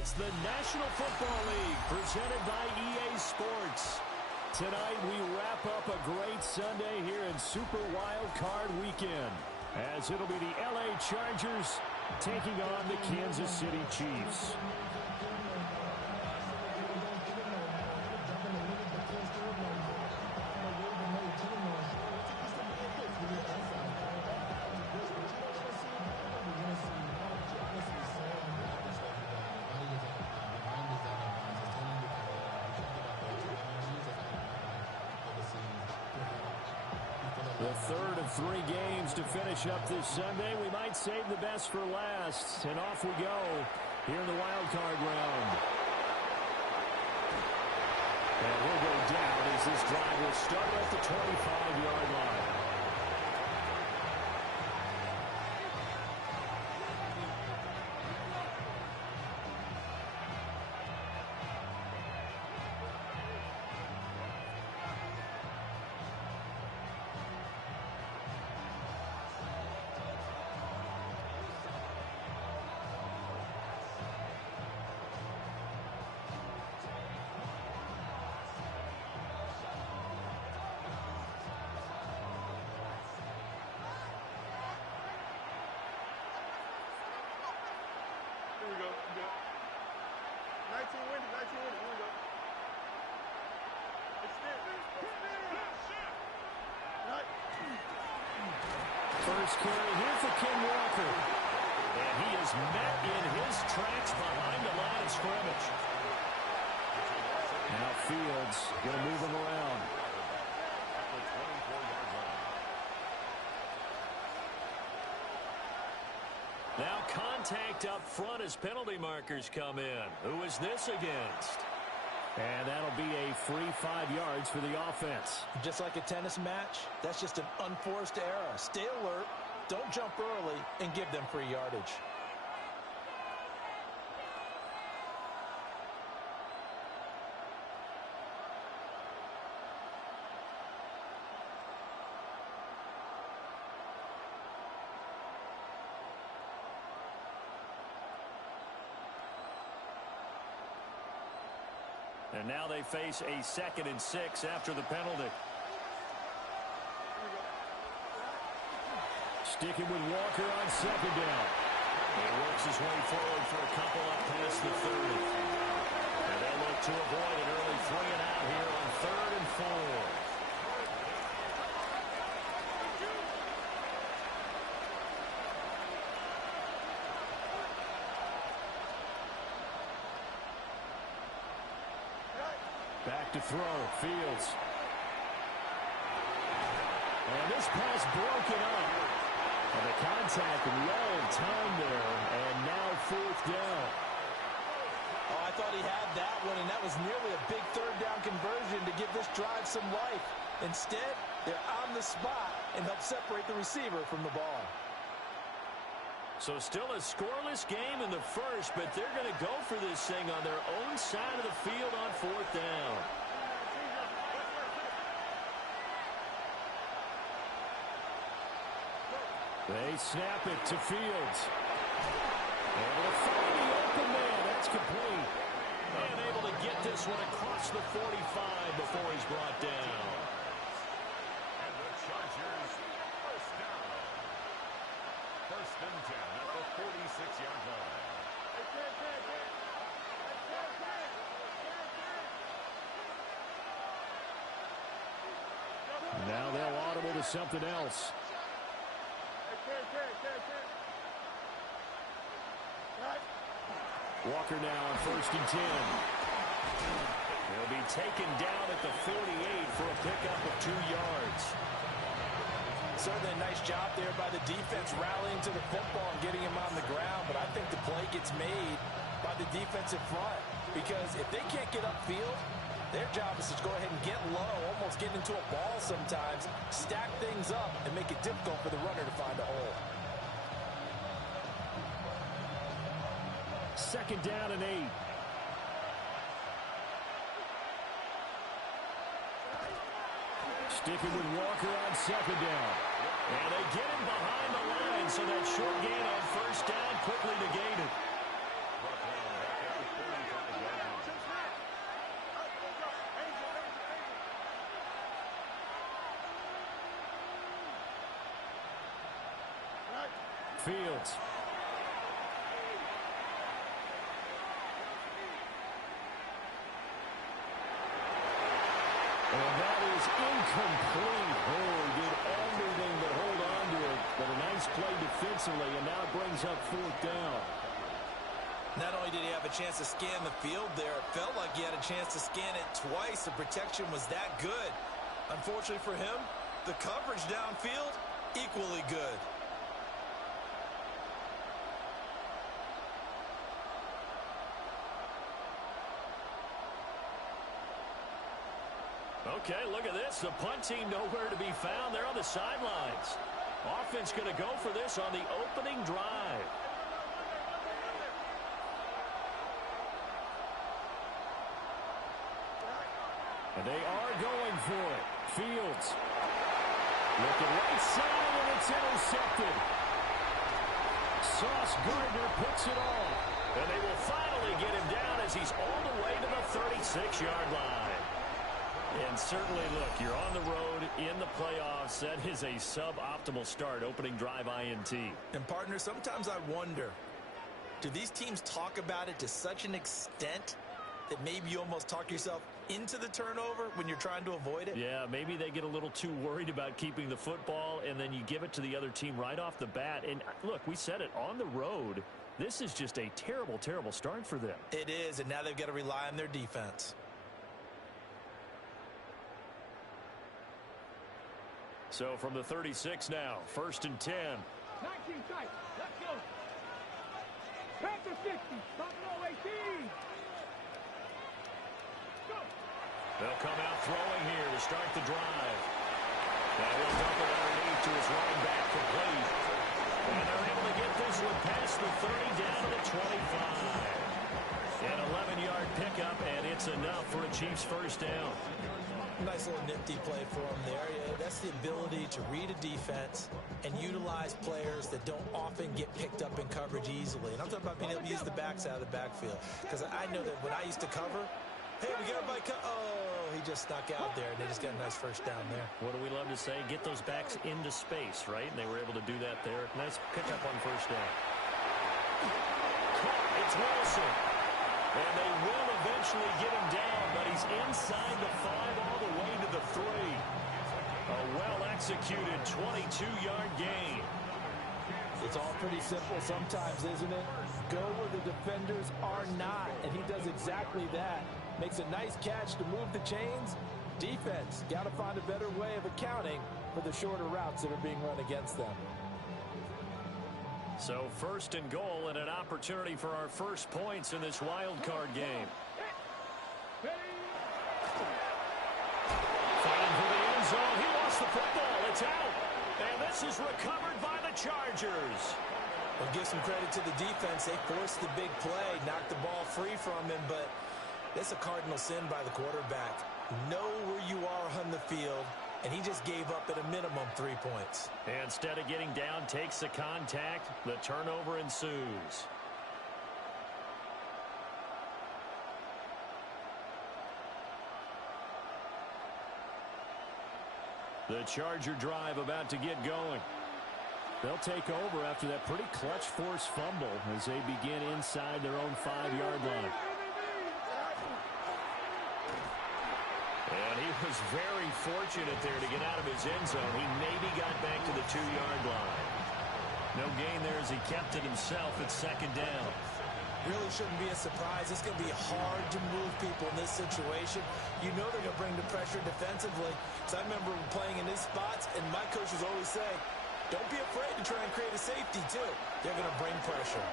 It's the National Football League presented by EA Sports. Tonight we wrap up a great Sunday here in Super Wild Card Weekend, as it'll be the LA Chargers taking on the Kansas City Chiefs. The third of 3 games to finish up this Sunday. We might save the best for last. And off we go here in the wild card round. And he'll go down as this drive will start at the 25-yard line. Here we go. Good. 19 wins. Here we go. Extend. First carry here for Ken Walker. And he is met in his tracks behind the line of scrimmage. Now Fields going to move him around. Now contact up front as penalty markers come in. Who is this against? And that'll be a free 5 yards for the offense. Just like a tennis match, that's just an unforced error. Stay alert, don't jump early, and give them free yardage. And now they face a 2nd and 6 after the penalty. Sticking with Walker on 2nd down. He works his way forward for a couple up past the 30. And they look to avoid an early 3 and out here on 3rd and 4. Back to throw. Fields. And this pass broken up. And the contact rolled time there. And now 4th down. Oh, I thought he had that one, and that was nearly a big 3rd down conversion to give this drive some life. Instead, they're on the spot and help separate the receiver from the ball. So still a scoreless game in the first, but they're going to go for this thing on their own side of the field on 4th down. They snap it to Fields. Able to find the open man. That's complete. And able to get this one across the 45 before he's brought down. And the Chargers first down. 1st and 10 at the 46-yard line. Now they'll audible to something else. Walker now on 1st and 10. He'll be taken down at the 48 for a pickup of 2 yards. Certainly a nice job there by the defense rallying to the football and getting him on the ground, but I think the play gets made by the defensive front, because if they can't get upfield, their job is to go ahead and get low, almost get into a ball sometimes, stack things up, and make it difficult for the runner to find a hole. 2nd down and 8. Sticking with Walker on 2nd down. And they get him behind the line, so that short gain on 1st down quickly negated. Fields. And that is incomplete. Oh, he did everything but hold on to it. But a nice play defensively, and now it brings up 4th down. Not only did he have a chance to scan the field there, it felt like he had a chance to scan it twice. The protection was that good. Unfortunately for him, the coverage downfield, equally good. Okay, look at this. The punt team nowhere to be found. They're on the sidelines. Offense going to go for this on the opening drive. And they are going for it. Fields. Looking right side, and it's intercepted. Sauce Gardner picks it off. And they will finally get him down as he's all the way to the 36-yard line. And certainly, look, you're on the road in the playoffs. That is a suboptimal start, opening drive INT. And, partner, sometimes I wonder, do these teams talk about it to such an extent that maybe you almost talk yourself into the turnover when you're trying to avoid it? Yeah, maybe they get a little too worried about keeping the football, and then you give it to the other team right off the bat. And, look, we said it, on the road, this is just a terrible, terrible start for them. It is, and now they've got to rely on their defense. So from the 36 now, 1st and 10. 19 tight. Let's go. Panther 60. Buffalo 18. Go. They'll come out throwing here to start the drive. That will dump it underneath to his running back, complete. And they're able to get this one past the 30 down to the 25. An 11-yard pickup, and it's enough for a Chiefs first down. Nice little nifty play for him there. Yeah, that's the ability to read a defense and utilize players that don't often get picked up in coverage easily. And I'm talking about being able to use the backs out of the backfield. Because I know that when I used to cover, hey, we got a bike. Oh, he just snuck out there, and they just got a nice first down there. What do we love to say? Get those backs into space, right? And they were able to do that there. Nice pickup on first down. It's Wilson. And they will eventually get him down, but he's inside the 5 all the way to the 3. A well-executed 22-yard gain. It's all pretty simple sometimes, isn't it? Go where the defenders are not, and he does exactly that. Makes a nice catch to move the chains. Defense, got to find a better way of accounting for the shorter routes that are being run against them. So 1st and goal and an opportunity for our first points in this wild card game. Fighting for the end zone. He lost the football. It's out. And this is recovered by the Chargers. Well, give some credit to the defense. They forced the big play, knocked the ball free from him, but that's a cardinal sin by the quarterback. Know where you are on the field, and he just gave up at a minimum 3 points. And instead of getting down, takes the contact. The turnover ensues. The Charger drive about to get going. They'll take over after that pretty clutch force fumble as they begin inside their own 5-yard line. And he was very fortunate there to get out of his end zone. He maybe got back to the 2-yard line. No gain there as he kept it himself at 2nd down. Really shouldn't be a surprise. It's going to be hard to move people in this situation. You know they're going to bring the pressure defensively. So I remember playing in these spots, and my coaches always say, don't be afraid to try and create a safety, too. They're going to bring pressure.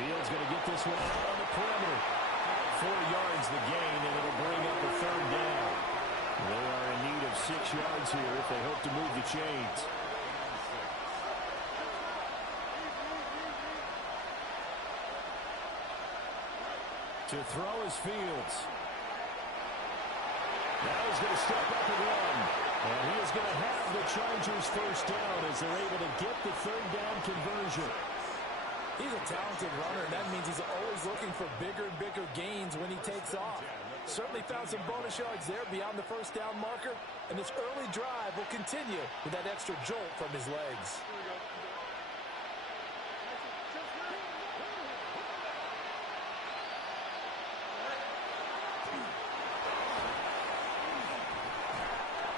Fields going to get this one out on the perimeter. 4 yards the gain, and it'll bring up a 3rd down. They are in need of 6 yards here if they hope to move the chains. To throw is Fields. Now he's going to step up and run. And he is going to have the Chargers first down as they're able to get the 3rd down conversion. He's a talented runner, and that means he's always looking for bigger and bigger gains when he takes off. Certainly found some bonus yards there beyond the first down marker, and this early drive will continue with that extra jolt from his legs.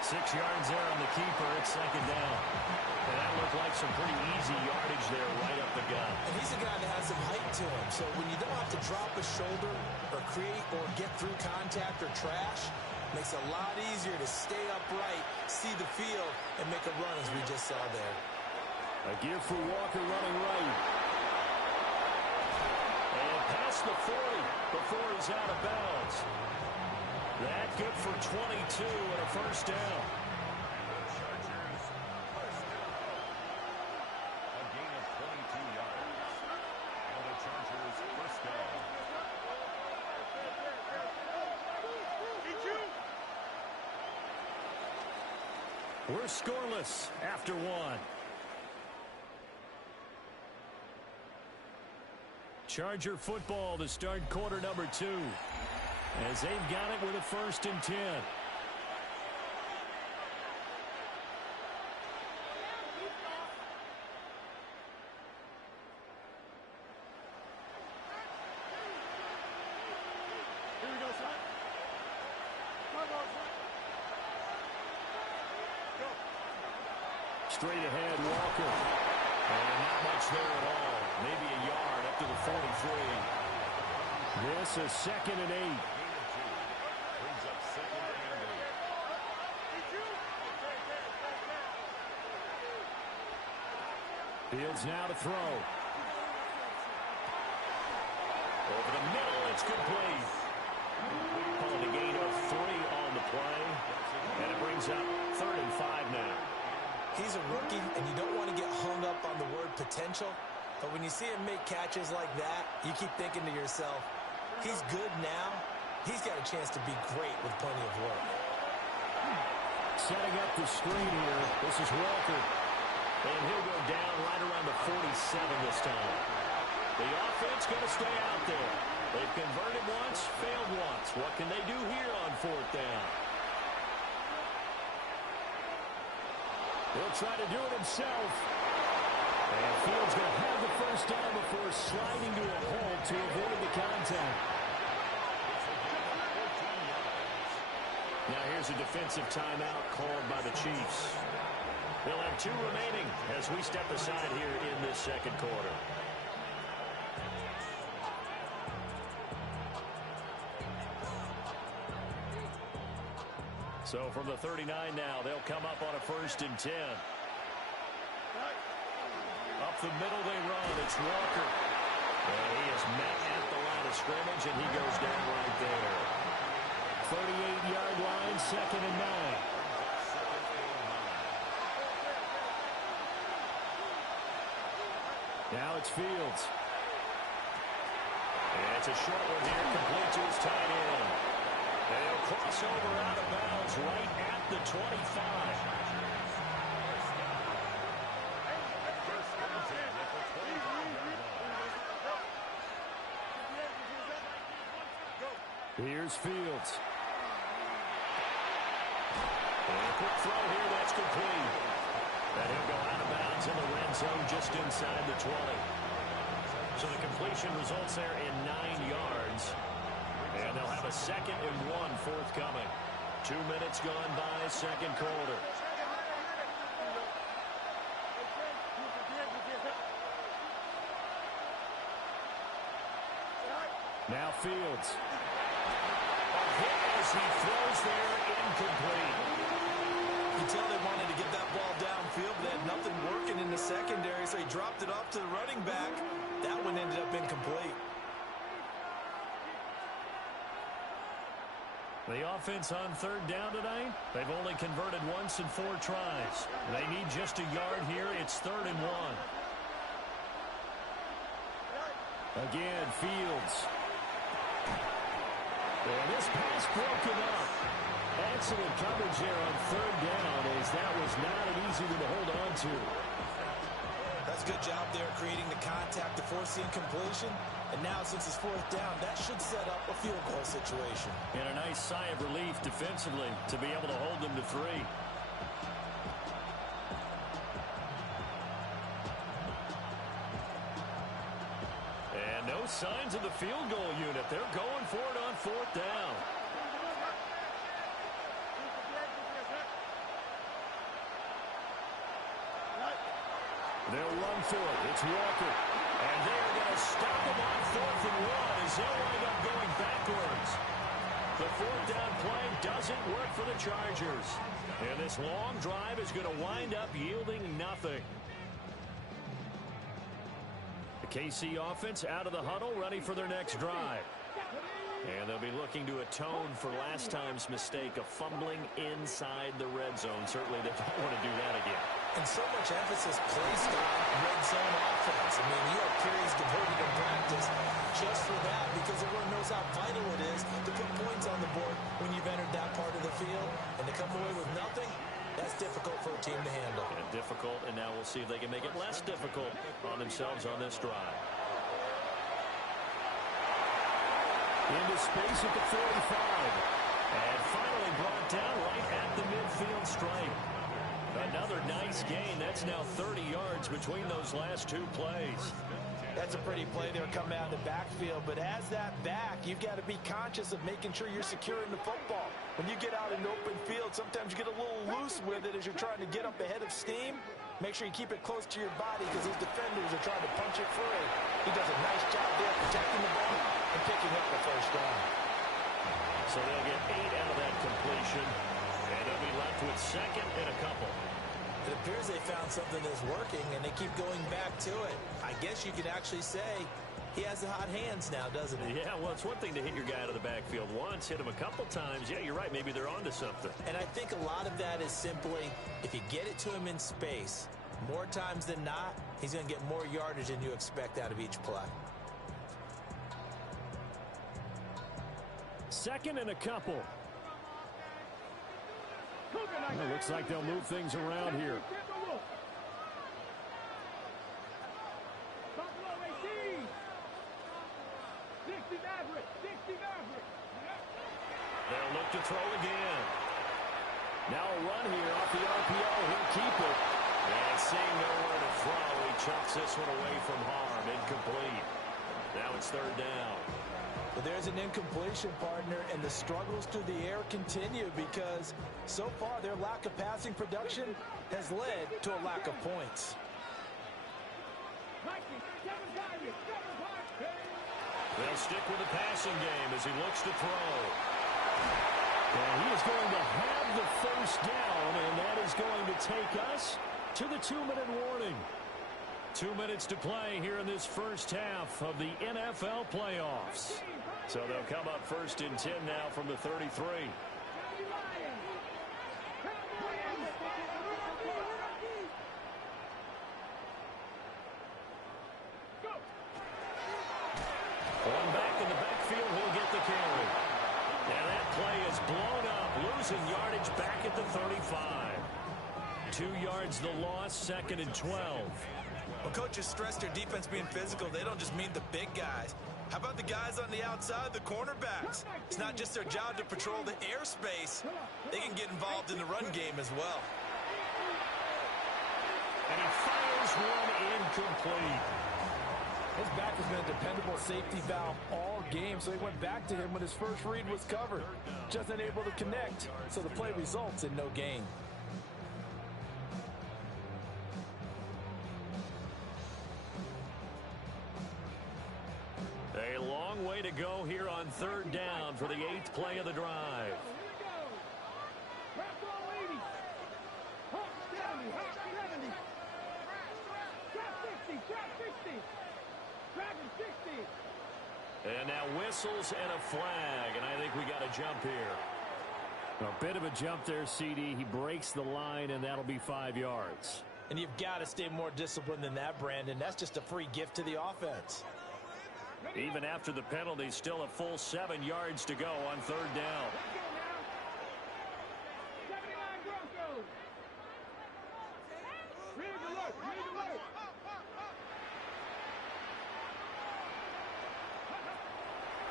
6 yards there on the keeper. It's second down. And that looked like some pretty easy yardage there right up the gut. And he's a guy that has some height to him. So when you don't have to drop a shoulder or create or get through contact or trash, it makes it a lot easier to stay upright, see the field, and make a run as we just saw there. A give for Walker running right. And past the 40 before he's out of bounds. That good for 22 and a first down. Chargers first down. A gain of 22 yards. And the Chargers first down. We're scoreless after one. Charger football to start quarter number 2. As they've got it with a 1st and 10. Here we go, son. Come on, son. Go. Straight ahead, Walker. And not much there at all. Maybe a yard up to the 43. This is 2nd and 8. Brings up 2nd and 8. Fields now to throw. Over the middle, it's complete. Calling a gain of 3 on the play. And it brings up 3rd and 5 now. He's a rookie, and you don't want to get hung up on the word potential. But when you see him make catches like that, you keep thinking to yourself, he's good now. He's got a chance to be great with plenty of work. Setting up the screen here. This is Walker. And he'll go down right around the 47 this time. The offense going to stay out there. They've converted once, failed once. What can they do here on 4th down? He'll try to do it himself. And Fields going to have the first down before sliding to a hole to avoid the contact. Now here's a defensive timeout called by the Chiefs. They'll have 2 remaining as we step aside here in this 2nd quarter. So from the 39 now, they'll come up on a 1st and 10. Up the middle they run. It's Walker. And he is met at the line of scrimmage, and he goes down right there. 38-yard line, 2nd and 9. Now it's Fields. And it's a short one here, complete to his tight end. And he'll cross over out of bounds right at the 25. Here's Fields. And a quick throw here, that's complete. And he'll go out of bounds in the red zone just inside the 20. So the completion results there in 9 yards. And they'll have a 2nd and 1 forthcoming. 2 minutes gone by, 2nd quarter. Now Fields. A hit as he throws there, incomplete. You can tell they wanted to get that ball downfield, but they had nothing working in the secondary, so he dropped it off to the running back. That one ended up incomplete. The offense on 3rd down tonight, they've only converted once in 4 tries. They need just a yard here. It's 3rd and 1. Again, Fields. And this pass broken up. Excellent coverage there on 3rd down, as that was not an easy one to hold on to. That's good job there creating the contact to force the incompletion. And now, since it's fourth down, that should set up a field goal situation. And a nice sigh of relief defensively to be able to hold them to 3. And no signs of the field goal unit. They're going for it on fourth down. They'll run for it. It's Walker. And they're going to stop him on 4th and 1 as they'll wind up going backwards. The fourth down play doesn't work for the Chargers. And this long drive is going to wind up yielding nothing. The KC offense out of the huddle, ready for their next drive. And they'll be looking to atone for last time's mistake of fumbling inside the red zone. Certainly they don't want to do that again. And so much emphasis placed on red zone offense. I mean, you have periods devoted in practice just for that because everyone knows how vital it is to put points on the board when you've entered that part of the field. And to come away with nothing, that's difficult for a team to handle. And difficult, and now we'll see if they can make it less difficult on themselves on this drive. Into space at the 45. And finally brought down right at the midfield stripe. Another nice gain. That's now 30 yards between those last 2 plays. That's a pretty play there coming out of the backfield. But as that back, you've got to be conscious of making sure you're securing the football. When you get out in open field, sometimes you get a little loose with it as you're trying to get up ahead of steam. Make sure you keep it close to your body because those defenders are trying to punch it free. He does a nice job there protecting the ball and picking up the first down. So they'll get 8 out of that completion, and they'll be left with 2nd and a couple. It appears they found something that's working, and they keep going back to it. I guess you could actually say he has the hot hands now, doesn't he? Yeah, well, it's one thing to hit your guy out of the backfield once, hit him a couple times. Yeah, you're right. Maybe they're onto something. And I think a lot of that is simply if you get it to him in space, more times than not, he's going to get more yardage than you expect out of each play. 2nd and a couple. Well, looks like they'll move things around here. They'll look to throw again. Now a run here off the RPO. He'll keep it. And seeing nowhere to throw, he chucks this one away from harm. Incomplete. Now it's 3rd down. Well, there's an incompletion, partner, and the struggles through the air continue because so far their lack of passing production has led to a lack of points. They'll stick with the passing game as he looks to throw. And he is going to have the first down, and that is going to take us to the 2-minute warning. 2 minutes to play here in this first half of the NFL playoffs. So they'll come up 1st and 10 now from the 33. One back in the backfield, he'll get the carry. Now that play is blown up, losing yardage back at the 35. 2 yards the loss, 2nd and 12. Well, coaches stress their defense being physical. They don't just mean the big guys. How about the guys on the outside, the cornerbacks? It's not just their job to patrol the airspace. They can get involved in the run game as well. And he fires one incomplete. His back has been a dependable safety valve all game, so he went back to him when his first read was covered. Just unable to connect, so the play results in no gain. A long way to go here on 3rd down for the 8th play of the drive. And now whistles and a flag, and I think we got a jump here. A bit of a jump there, CD. He breaks the line, and that'll be 5 yards. And you've got to stay more disciplined than that, Brandon. That's just a free gift to the offense. Even after the penalty, still a full 7 yards to go on 3rd down.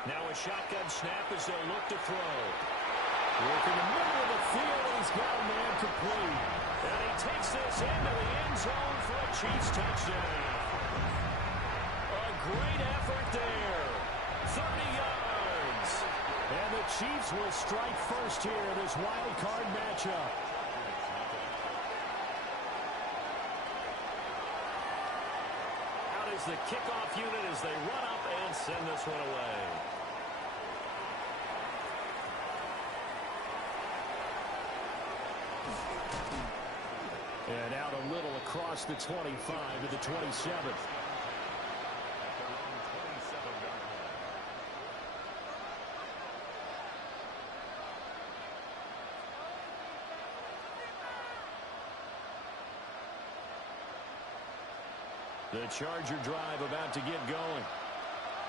Now a shotgun snap as they'll look to throw. Work in the middle of the field, he's got a man complete. And he takes this into the end zone for a Chiefs touchdown. A great effort there. 30 yards. And the Chiefs will strike first here in this wild card matchup. Out is the kickoff unit as they run up and send this one away. And out a little across the 25 to the 27. The Charger drive about to get going.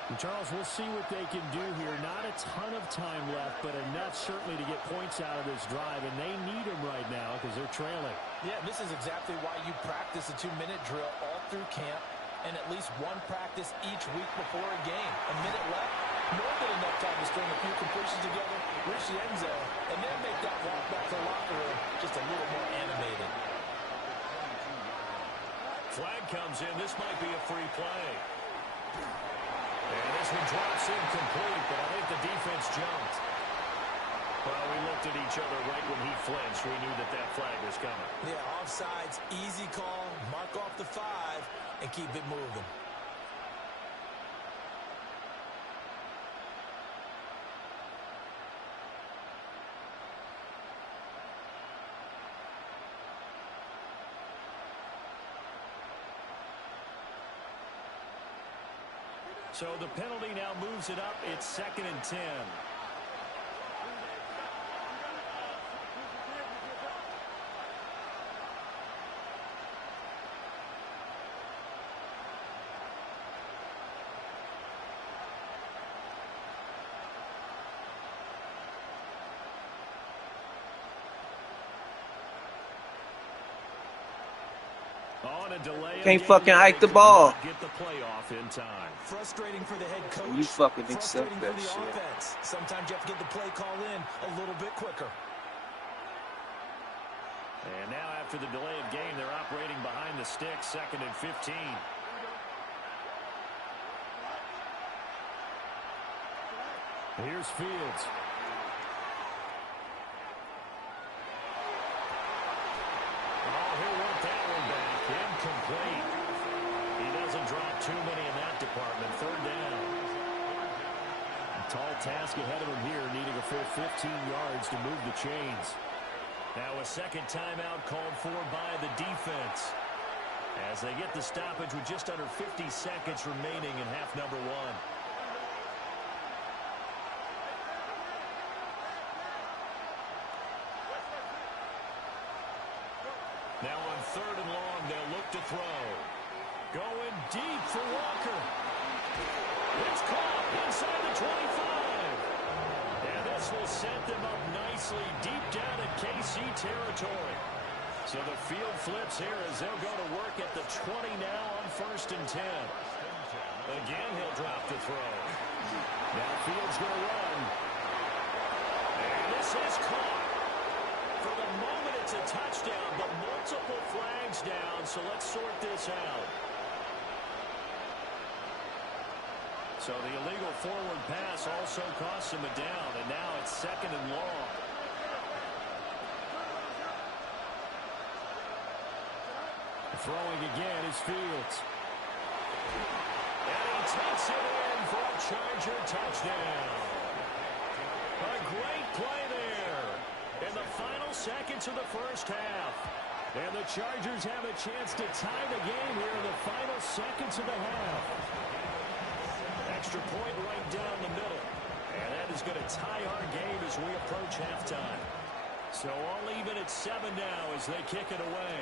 And Charles, we'll see what they can do here. Not a ton of time left, but enough certainly to get points out of this drive, and they need them right now because they're trailing. Yeah, this is exactly why you practice a 2-minute drill all through camp and at least one practice each week before a game. A minute left, more than enough time to string a few completions together, reach the end zone, and then make that walk back to the locker room just a little more animated. Flag comes in. This might be a free play. And this one drops incomplete, but I think the defense jumped. Well, we looked at each other right when he flinched. We knew that that flag was coming. Yeah, offsides, easy call, mark off the 5, and keep it moving. So the penalty now moves it up. It's 2nd and 10. On a delay. Can't fucking hike the ball. Get the playoff in time. Frustrating for the head coach. You fucking accept Frustrating that for the shit. offense. Sometimes you have to get the play call in a little bit quicker. And now after the delay of game, they're operating behind the sticks, 2nd and 15. Here's Fields. Oh, he'll want that one back. Incomplete. He doesn't drop too many in that department. 3rd down. A tall task ahead of him here, needing a full 15 yards to move the chains. Now a second timeout called for by the defense as they get the stoppage with just under 50 seconds remaining in half number 1. Now on 3rd and long, they'll look to throw. Going deep for Walker. It's caught inside the 25. And this will set them up nicely deep down at KC territory. So the field flips here as they'll go to work at the 20 now on 1st and 10. Again, he'll drop the throw. Now Fields going to run. And this is caught. For the moment, it's a touchdown, but multiple flags down, so let's sort this out. So the illegal forward pass also costs him a down, and now it's 2nd and long. Throwing again is Fields. And he takes it in for a Charger touchdown. A great play there in the final seconds of the first half. And the Chargers have a chance to tie the game here in the final seconds of the half. Extra point right down the middle. And that is going to tie our game as we approach halftime. So all even at 7 now as they kick it away.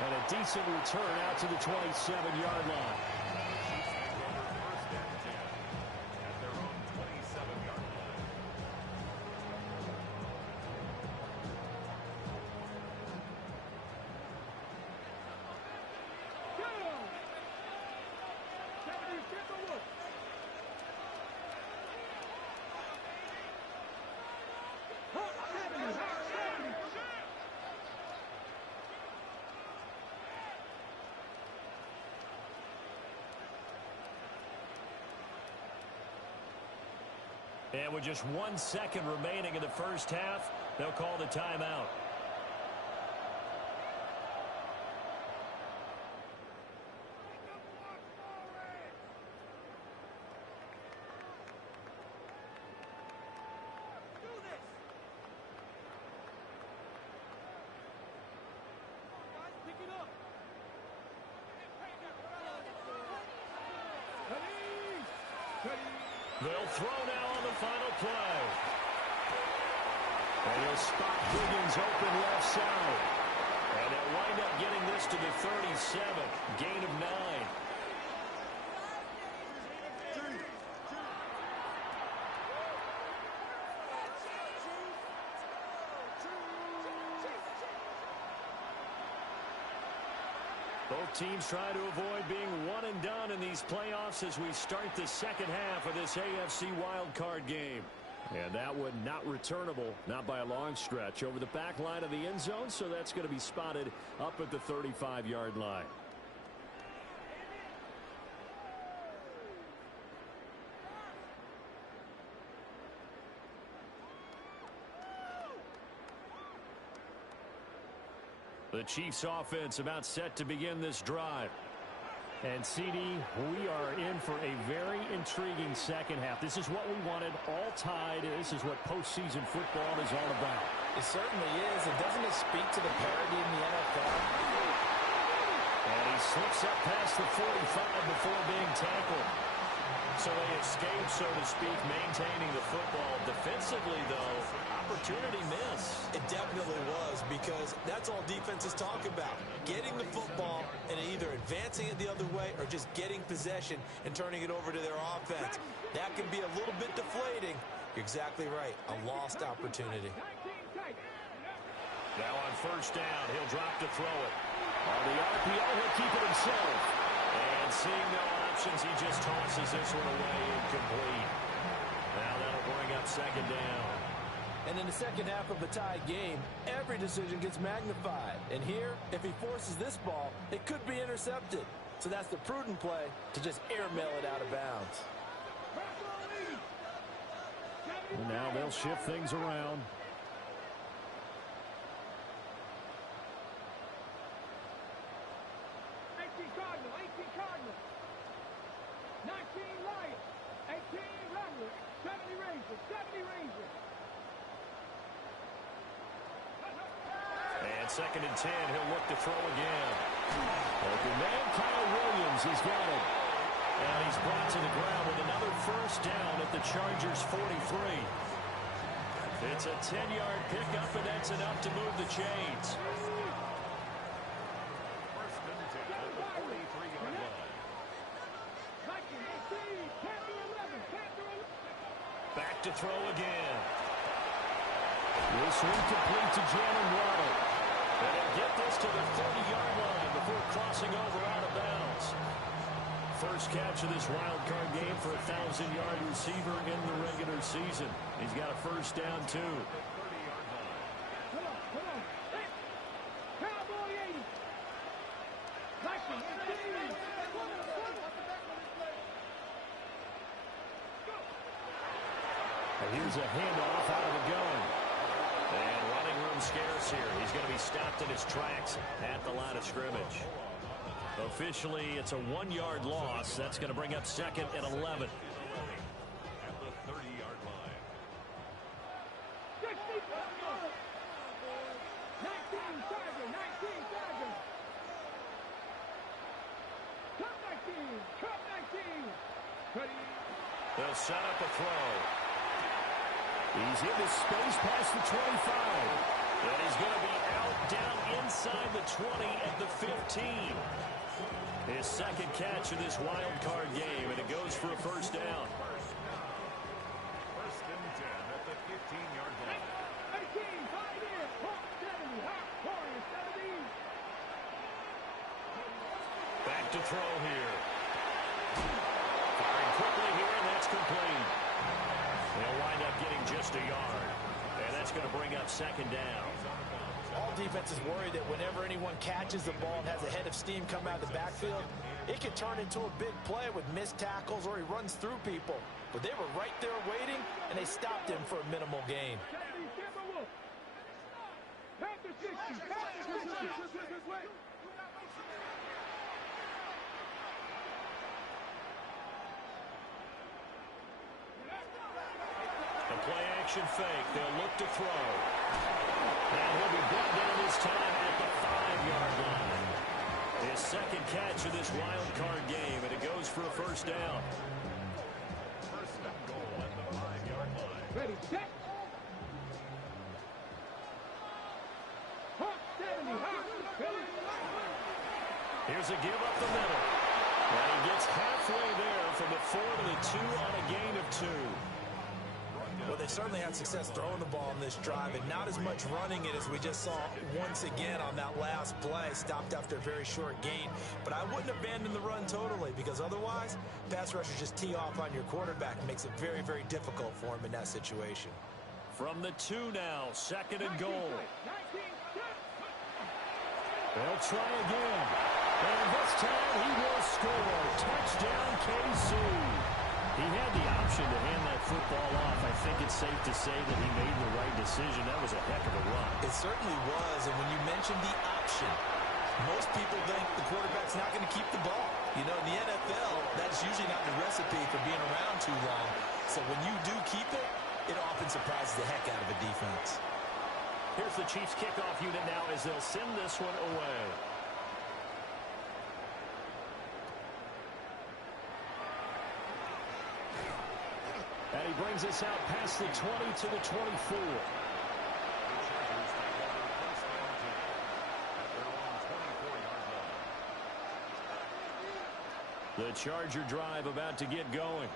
And a decent return out to the 27-yard line. And with just 1 second remaining in the first half, they'll call the timeout. They'll throw now on the final play. And he'll spot Higgins open left side. And they'll wind up getting this to the 37. Gain of 9. Both teams try to avoid being one and done in these playoffs as we start the second half of this AFC wildcard game. And that one not returnable, not by a long stretch, over the back line of the end zone, so that's going to be spotted up at the 35-yard line. The Chiefs offense about set to begin this drive. And CD, we are in for a very intriguing second half. This is what we wanted, all tied. This is what postseason football is all about. It certainly is. And doesn't it speak to the parity in the NFL? And he slips up past the 45 before being tackled. So they escape, so to speak, maintaining the football. Defensively, though, opportunity miss. It definitely was, because that's all defenses talk about. Getting the football and either advancing it the other way or just getting possession and turning it over to their offense. That can be a little bit deflating. You're exactly right. A lost opportunity. Now on first down, he'll drop to throw it. On the RPO, he'll keep it himself. And seeing no options, he just tosses this one away incomplete. Now that'll bring up second down. And in the second half of a tied game, every decision gets magnified. And here, if he forces this ball, it could be intercepted. So that's the prudent play to just airmail it out of bounds. And now they'll shift things around. And second and 10, he'll look to throw again. Open man, Kyle Williams, he's got it. And he's brought to the ground with another first down at the Chargers' 43. It's a 10-yard pickup, and that's enough to move the chains. First and 10 at the 43-yard line. Back to throw again. This one complete to Jalen Waddle. And he'll get this to the 30-yard line before crossing over out of bounds. First catch of this wild card game for a 1,000-yard receiver in the regular season. He's got a first down, too. And here's a handoff out of the gun. And running room scarce here. He's going to be stopped in his tracks at the line of scrimmage. Officially, it's a 1-yard loss. That's going to bring up second and 11. At the 30-yard line. They'll set up a throw. He's in the space past the 25. And he's going to be out down inside the 20 at the 15. His second catch of this wild card game, and it goes for a first down. First and 10 at the 15-yard line. Back to throw here. Firing quickly here, and that's complete. They'll wind up getting just a yard. And that's going to bring up second down. All defense is worried that whenever anyone catches the ball and has a head of steam come out of the backfield, it can turn into a big play with missed tackles or he runs through people. But they were right there waiting, and they stopped him for a minimal gain. The play-action fake. They'll look to throw. And he'll be brought down this time at the 5-yard line. His second catch of this wild card game, and it goes for a first down. First and goal at the 5-yard line. Ready, set. Here's a give up the middle. And he gets halfway there from the 4 to the 2 on a gain of 2. Well, they certainly had success throwing the ball in this drive, and not as much running it as we just saw once again on that last play. Stopped after a very short gain. But I wouldn't abandon the run totally, because otherwise, pass rushers just tee off on your quarterback. It makes it very, very difficult for him in that situation. From the 2 now, second and goal. They'll try again. And this time he will score. Touchdown, KC. He had the option to hand that football off. I think it's safe to say that he made the right decision. That was a heck of a run. It certainly was, and when you mentioned the option, most people think the quarterback's not going to keep the ball. You know, in the NFL, that's usually not the recipe for being around too long. So when you do keep it, it often surprises the heck out of a defense. Here's the Chiefs kickoff unit now as they'll send this one away. And he brings us out past the 20 to the 24. The Charger drive about to get going.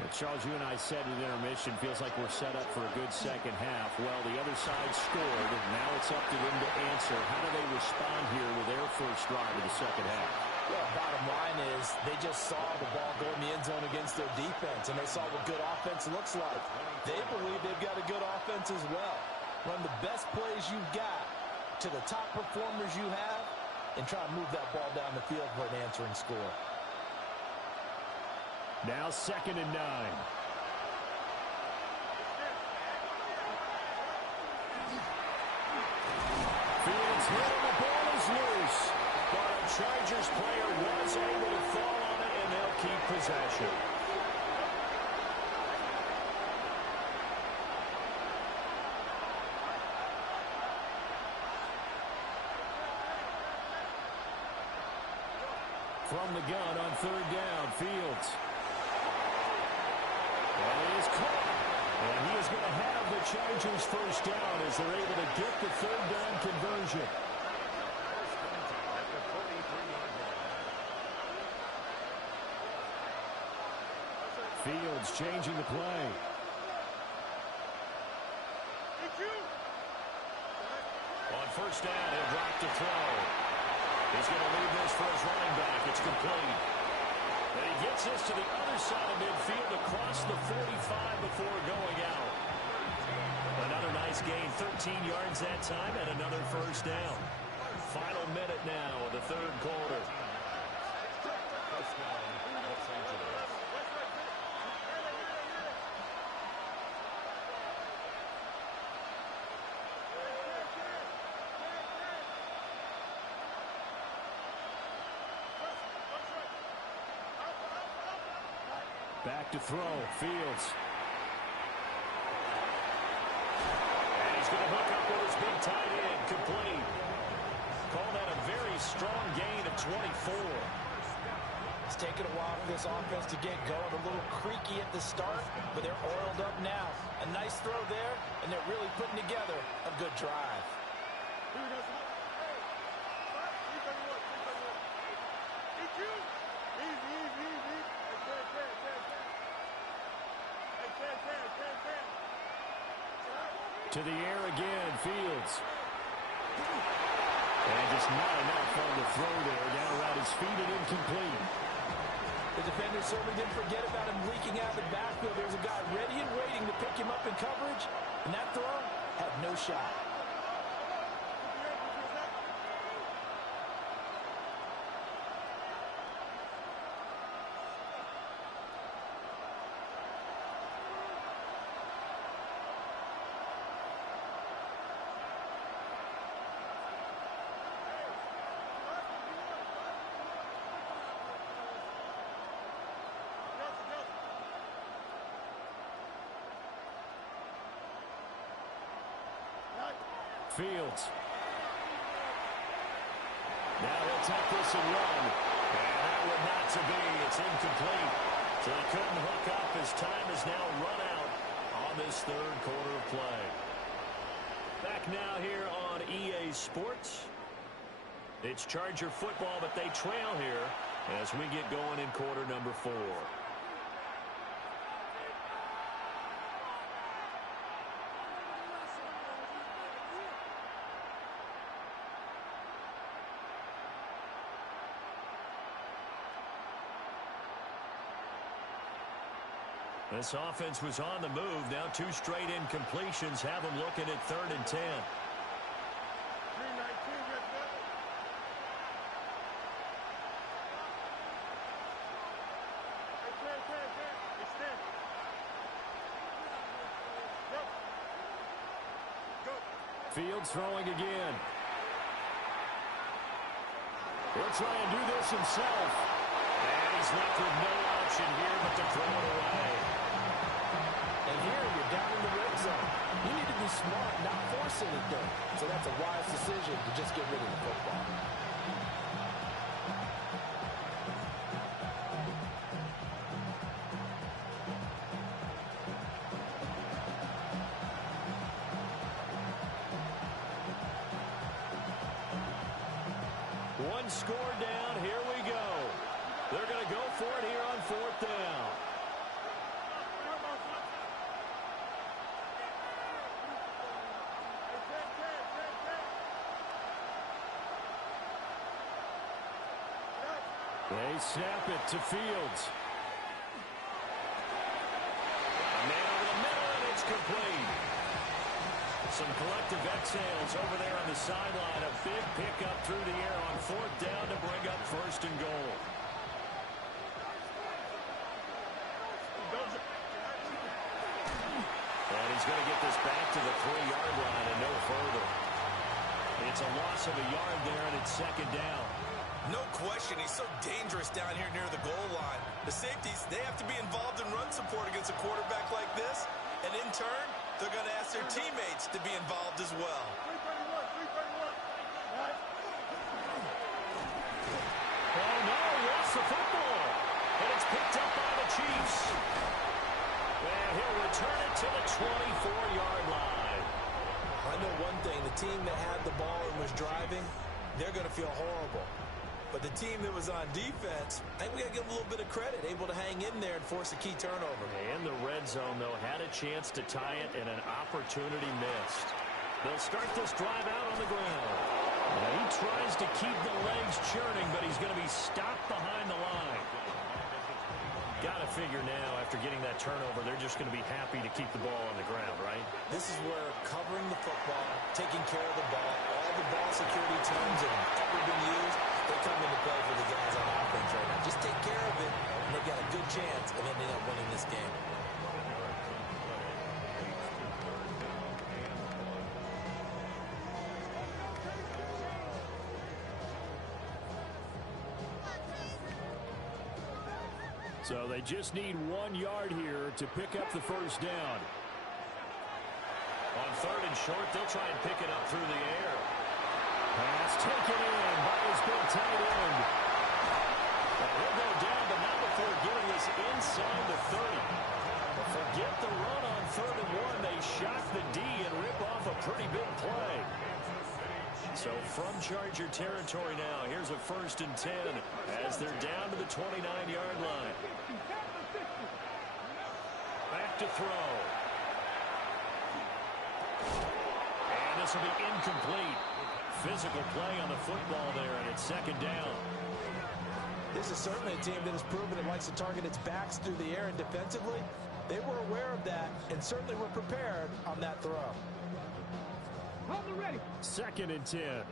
Well, Charles, you and I said at intermission, feels like we're set up for a good second half. Well, the other side scored, and now it's up to them to answer. How do they respond here with their first drive of the second half? Well, bottom line is they just saw the ball go in the end zone against their defense, and they saw what good offense looks like. They believe they've got a good offense as well. Run the best plays you've got to the top performers you have, and try to move that ball down the field for an answering score. Now 2nd and 9. Fields hit and the ball is loose. But a Chargers player was able to fall on it, and they'll keep possession. From the gun on 3rd down, Fields. And he is caught. And he is going to have the Chargers first down as they're able to get the 3rd down conversion. Fields changing the play. On 1st down, he'll drop to throw. He's going to leave this for his running back. It's complete. And he gets this to the other side of midfield across the 45 before going out. Another nice gain, 13 yards that time, and another first down. Final minute now of the 3rd quarter. Back to throw, Fields. And he's going to hook up with his big tight end, complete. Call that a very strong gain of 24. It's taken a while for this offense to get going. A little creaky at the start, but they're oiled up now. A nice throw there, and they're really putting together a good drive. To the air again, Fields. And just not enough on the throw there. Down around his feet and incomplete. The defender certainly didn't forget about him leaking out of the backfield. There's a guy ready and waiting to pick him up in coverage, and that throw had no shot. Fields. Now he'll take this and run. And that would not to be. It's incomplete. So he couldn't hook up. His time is now run out on this third quarter of play. Back now here on EA Sports. It's Charger football, but they trail here as we get going in quarter number 4. This offense was on the move. Now 2 straight incompletions have them looking at 3rd and 10. 319, let's go. Hey, 10. Extend. Go. Fields throwing again. He'll try and do this himself. And he's left with no option here but to throw it away. And here you're down in the red zone. You need to be smart, not force anything. So that's a wise decision to just get rid of the football. One score down. Here we go. They're going to go for it here on 4th down. They snap it to Fields. Man over the middle, and it's complete. Some collective exhales over there on the sideline. A big pickup through the air on 4th down to bring up 1st and goal. And he's going to get this back to the 3-yard line and no further. It's a loss of a yard there, and it's 2nd down. No question, he's so dangerous down here near the goal line. The safeties, they have to be involved in run support against a quarterback like this. And in turn, they're going to ask their teammates to be involved as well. 331. Oh, no, lost the football. And it's picked up by the Chiefs. And he'll return it to the 24-yard line. I know one thing. The team that had the ball and was driving, they're going to feel horrible. But the team that was on defense, I think we got to give them a little bit of credit, able to hang in there and force a key turnover. And the red zone, though, had a chance to tie it, and an opportunity missed. They'll start this drive out on the ground. Now he tries to keep the legs churning, but he's going to be stopped behind the line. Got to figure now, after getting that turnover, they're just going to be happy to keep the ball on the ground, right? This is where covering the football, taking care of the ball, all the ball security terms that have ever been used, they come into play for the guys on offense right now. Just take care of it, and they've got a good chance of ending up winning this game. So they just need 1 yard here to pick up the 1st down. On 3rd and short, they'll try and pick it up through the air. Pass taken in by his big tight end. Well, he'll go down, but not before getting this inside the 30. But forget the run on 3rd and 1. They shock the D and rip off a pretty big play. So from Charger territory now, here's a 1st and 10 as they're down to the 29-yard line. Back to throw. And this will be incomplete. Physical play on the football there, and it's 2nd down. This is certainly a team that has proven it likes to target its backs through the air and defensively. They were aware of that and certainly were prepared on that throw. 2nd and 10. 19,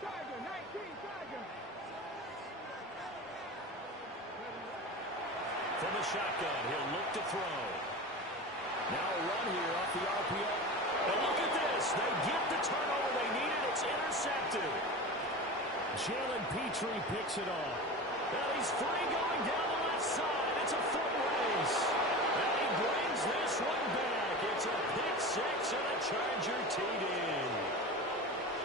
Charger. From the shotgun, he'll look to throw. Now a run here off the RPO. And look at this. They get the turnover they needed. It's intercepted. Jalen Petrie picks it off. Now he's free going down the left side. It's a foot race. And he brings this one back. It's a pick six and a Charger TD.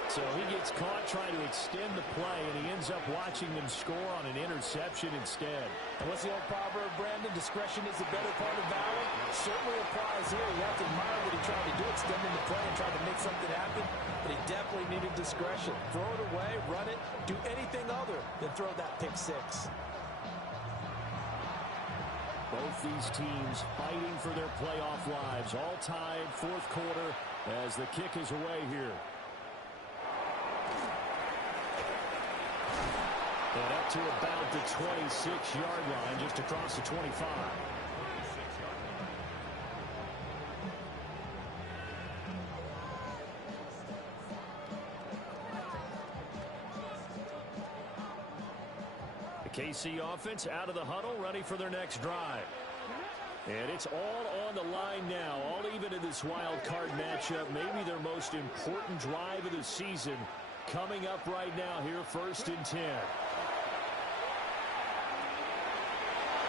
So he gets caught trying to extend the play, and he ends up watching them score on an interception instead. And what's the old proverb, Brandon? Discretion is the better part of valor. Certainly applies here. You have to admire what he tried to do, extending the play and trying to make something happen. But he definitely needed discretion. Throw it away, run it, do anything other than throw that pick six. Both these teams fighting for their playoff lives. All tied, fourth quarter, as the kick is away here. And up to about the 26-yard line, just across the 25. The KC offense out of the huddle, ready for their next drive. And it's all on the line now, all even in this wild card matchup. Maybe their most important drive of the season coming up right now here, 1st and 10.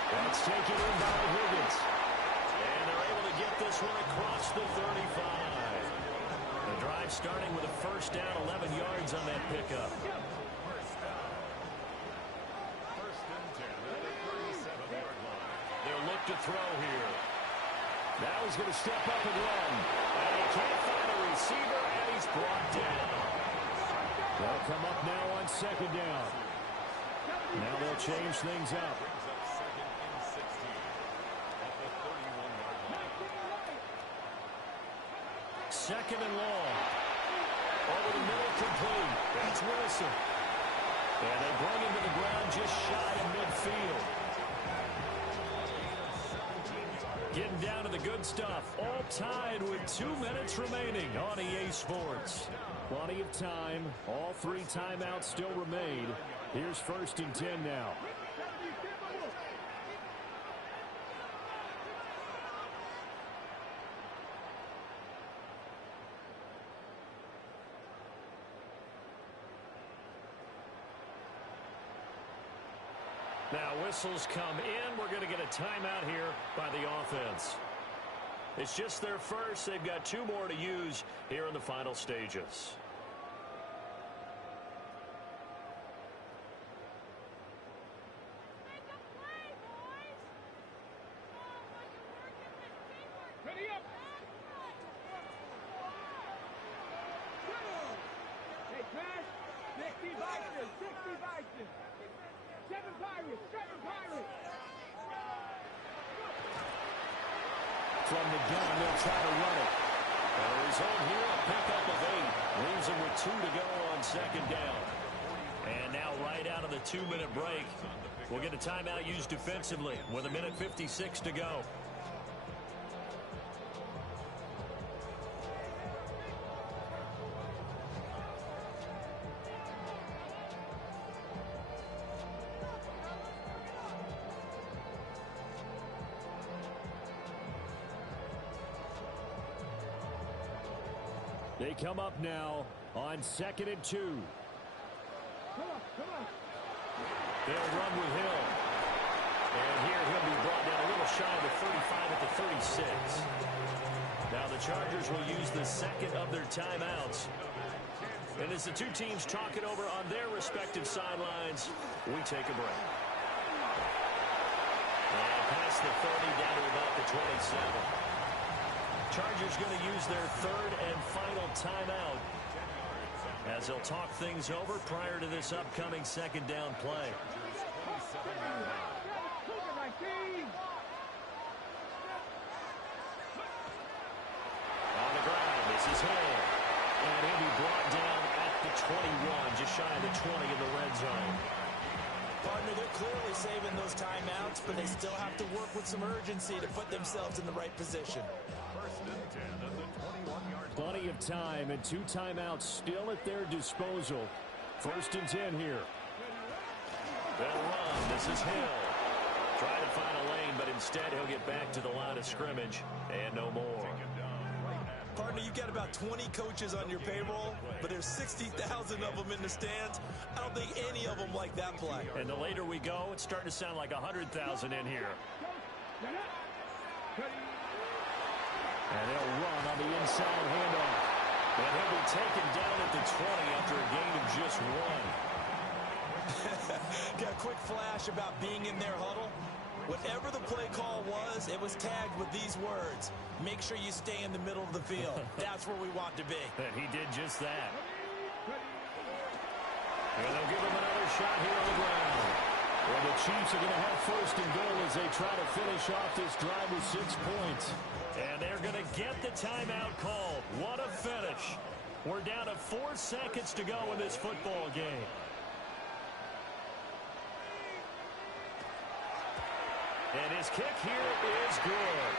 That's taken in by Higgins. And they're able to get this one across the 35. The drive starting with a first down, 11 yards on that pickup. They'll look to throw here. Now he's going to step up and run. And he can't find a receiver, and he's brought down. They'll come up now on 2nd down. Now they'll change things up. 2nd and long. Over the middle, complete. That's Wilson. And they bring him to the ground just shy of midfield. Getting down to the good stuff. All tied with 2 minutes remaining on EA Sports. Plenty of time. All 3 timeouts still remain. Here's 1st and 10 now. Now whistles come in. We're going to get a timeout here by the offense. It's just their first. They've got 2 more to use here in the final stages. From the gun, they'll try to run it. The result here, a pickup of 8. Leaves them with 2 to go on 2nd down. And now right out of the 2-minute break, we'll get a timeout used defensively with 1:56 to go. They come up now on 2nd and 2. They'll run with Hill. And here he'll be brought down a little shy of the 35 at the 36. Now the Chargers will use the 2nd of their timeouts. And as the 2 teams talk it over on their respective sidelines, we take a break. And past the 30 down to about the 27. Chargers going to use their 3rd and final timeout as they'll talk things over prior to this upcoming 2nd down play. On the ground, this is Hill. And he'll be brought down at the 21, just shy of the 20 in the red zone. Partner, they're clearly saving those timeouts, but they still have to work with some urgency to put themselves in the right position. Plenty of time and 2 timeouts still at their disposal. 1st and 10 here. They'll run. This is Hill. Trying to find a lane, but instead he'll get back to the line of scrimmage and no more. Partner, you've got about 20 coaches on your payroll, but there's 60,000 of them in the stands. I don't think any of them like that play. And the later we go, it's starting to sound like 100,000 in here. And they'll run on the inside handoff. And he'll be taken down at the 20 after a gain of just 1. Got a quick flash about being in their huddle. Whatever the play call was, it was tagged with these words: make sure you stay in the middle of the field. That's where we want to be. And he did just that. And they'll give him another shot here on the ground. Well, the Chiefs are going to have first and goal as they try to finish off this drive with 6 points. And they're going to get the timeout called. What a finish. We're down to 4 seconds to go in this football game. And his kick here is good.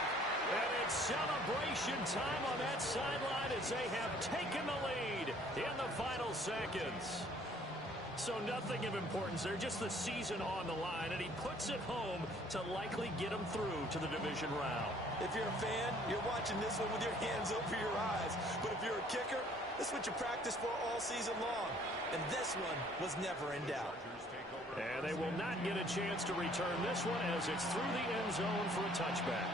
And it's celebration time on that sideline as they have taken the lead in the final seconds. So nothing of importance there, just the season on the line, and he puts it home to likely get him through to the division round. If you're a fan, you're watching this one with your hands over your eyes. But if you're a kicker, this is what you practice for all season long. And this one was never in doubt. And they will not get a chance to return this one as it's through the end zone for a touchback.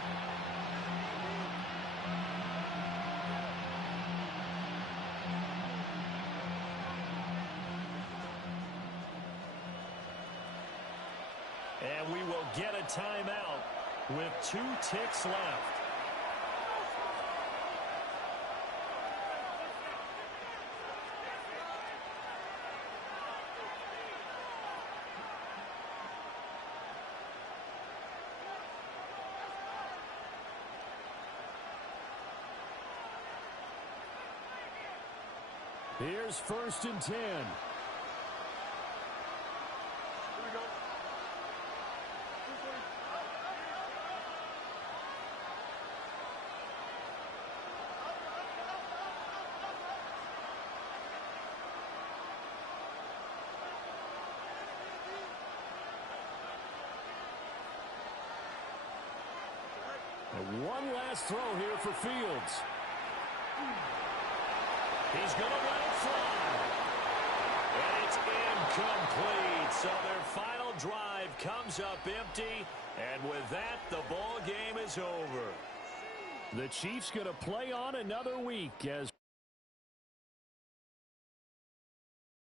And we will get a timeout with 2 ticks left. Here's first and 10. And one last throw here for Fields. He's going to let it fly. And it's incomplete. So their final drive comes up empty. And with that, the ball game is over. The Chiefs going to play on another week as